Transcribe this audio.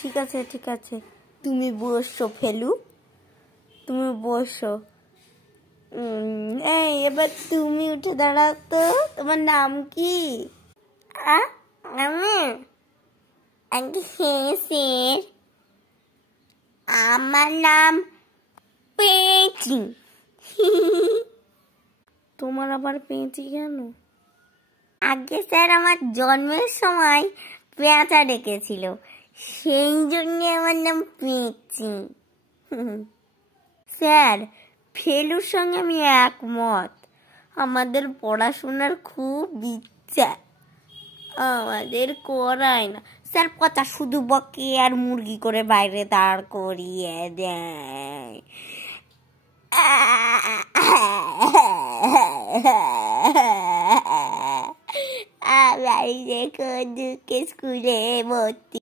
ঠিক আছে ঠিক আছে, তুমি বসো ফেলু, তুমি বসো। এই এবার তুমি উঠে দাঁড়াও তো, তোমার নাম কি? আমি আমার নাম পেঁচি। তোমার আবার পেঁচি কেন? আগে স্যার আমার জন্মের সময় পেঁচা ডেকেছিল, সেই জন্য আমার নাম পেঁচি। স্যার, ফেলুর সঙ্গে আমি একমত, আমাদের পড়াশোনার খুব ইচ্ছা, আমাদের করায় না স্যার, কথা শুধু বকে আর মুরগি করে বাইরে দাঁড় করিয়ে দেয়। আমার যে কোন দুঃখে স্কুলে ভর্তি।